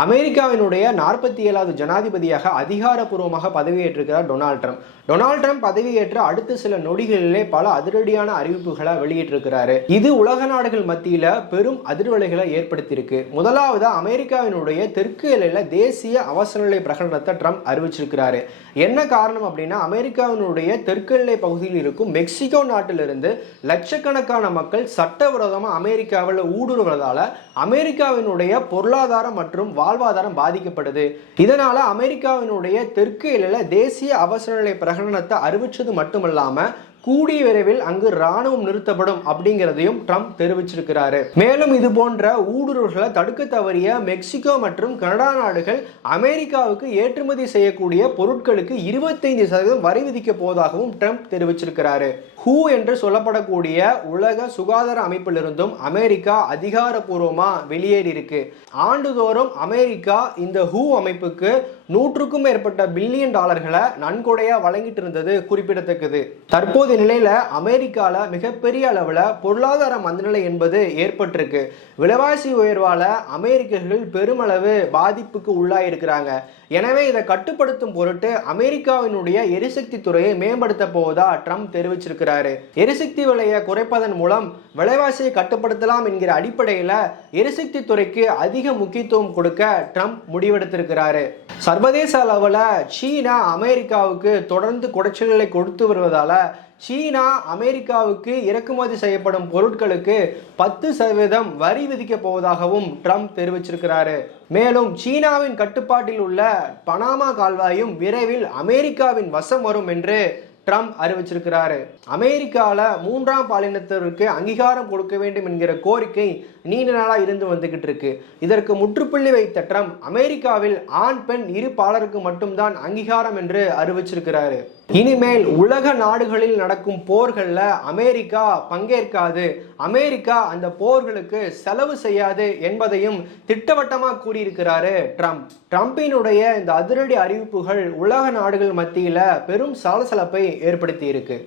அமெரிக்காவினுடைய 47வது ஜனாதிபதியாக அதிகாரப்பூர்வமாக பதவியேற்றிருக்கிறார் டொனால்ட் ட்ரம்ப். டொனால்ட் ட்ரம்ப் பதவியேற்ற அடுத்த சில நொடிகளிலே பல அதிரடியான அறிவிப்புகளை வெளியிட்டிருக்கிறாரு. இது உலக நாடுகள் மத்தியில பெரும் அதிர்வலைகளை ஏற்படுத்தியிருக்கு. முதலாவது, அமெரிக்காவினுடைய தெற்கு எல்லையில தேசிய அவசர நிலை பிரகடனத்தை ட்ரம்ப் அறிவிச்சிருக்கிறாரு. என்ன காரணம் அப்படின்னா, அமெரிக்காவினுடைய தெற்கு எல்லை பகுதியில் இருக்கும் மெக்சிகோ நாட்டிலிருந்து லட்சக்கணக்கான மக்கள் சட்டவிரோதமாக அமெரிக்காவில் ஊடுருவதால அமெரிக்காவினுடைய பொருளாதாரம் மற்றும் வாழ்வாதாரம் பாதிக்கப்படுது. இதனால அமெரிக்காவினுடைய தெற்கு எல்லையில தேசிய அவசர நிலை பிரகடனத்தை அறிவிச்சது மட்டுமல்லாம கூடிய விரைவில் அங்கு ராணுவம் நிறுத்தப்படும் அப்படிங்கிறதையும் ட்ரம்ப் தெரிவிச்சிருக்கிறாரு. மேலும் இது போன்ற ஊடுருவல்களை தடுக்க தவறிய மெக்சிகோ மற்றும் கனடா நாடுகள் அமெரிக்காவுக்கு ஏற்றுமதி செய்யக்கூடிய பொருட்களுக்கு 25% வரி விதிக்க போவதாகவும் ட்ரம்ப் தெரிவிச்சிருக்கிறாரு. ஹூ என்று சொல்லப்படக்கூடிய உலக சுகாதார அமைப்பிலிருந்தும் அமெரிக்கா அதிகாரப்பூர்வமா வெளியேறி இருக்கு. ஆண்டுதோறும் அமெரிக்கா இந்த ஹூ அமைப்புக்கு 100க்கும் மேற்பட்ட பில்லியன் டாலர்களை நன்கொடையா வழங்கிட்டு இருந்தது குறிப்பிடத்தக்கது. தற்போதைய நிலையில அமெரிக்கால மிகப்பெரிய அளவுல பொருளாதார மந்தநிலை என்பது ஏற்பட்டிருக்கு. விலைவாசி உயர்வால அமெரிக்கர்கள் பெருமளவு பாதிப்புக்கு உள்ளாயிருக்கிறாங்க. எனவே இதை கட்டுப்படுத்தும் பொருட்டு அமெரிக்காவினுடைய எரிசக்தி துறையை மேம்படுத்த போவதா ட்ரம்ப் தெரிவிச்சிருக்கிறாரு. எரிசக்தி விலையை குறைப்பதன் மூலம் விலைவாசியை கட்டுப்படுத்தலாம் என்கிற அடிப்படையில் எரிசக்தி துறைக்கு அதிக முக்கியத்துவம் கொடுக்க ட்ரம்ப் முடிவெடுத்திருக்கிறாரு. சர்வதேச அளவில் சீனா அமெரிக்காவுக்கு தொடர்ந்து குடைச்சல்களை கொடுத்து வருவதால சீனா அமெரிக்காவுக்கு இறக்குமதி செய்யப்படும் பொருட்களுக்கு 10% வரி விதிக்க போவதாகவும் ட்ரம்ப் தெரிவிச்சிருக்கிறாரு. மேலும் சீனாவின் கட்டுப்பாட்டில் உள்ள பனாமா கால்வாயும் விரைவில் அமெரிக்காவின் வசம் வரும் என்று ட்ரம்ப் அறிவிச்சிருக்கிறாரு. அமெரிக்கால 3ஆம் பாலினத்திற்கு அங்கீகாரம் கொடுக்க வேண்டும் என்கிற கோரிக்கை நீண்ட நாளா இருந்து வந்துகிட்டு இருக்கு. இதற்கு முற்றுப்புள்ளி வைத்த ட்ரம்ப் அமெரிக்காவில் ஆண் பெண் இரு பாலருக்கு மட்டும்தான் அங்கீகாரம் என்று அறிவிச்சிருக்கிறாரு. இனிமேல் உலக நாடுகளில் நடக்கும் போர்கள்ல அமெரிக்கா பங்கேற்காது, அமெரிக்கா அந்த போர்களுக்கு செலவு செய்யாது என்பதையும் திட்டவட்டமா கூறியிருக்கிறாரு ட்ரம்ப். ட்ரம்பினுடைய இந்த அதிரடி அறிவிப்புகள் உலக நாடுகள் மத்தியில பெரும் சலசலப்பை ஏற்படுத்தி இருக்கு.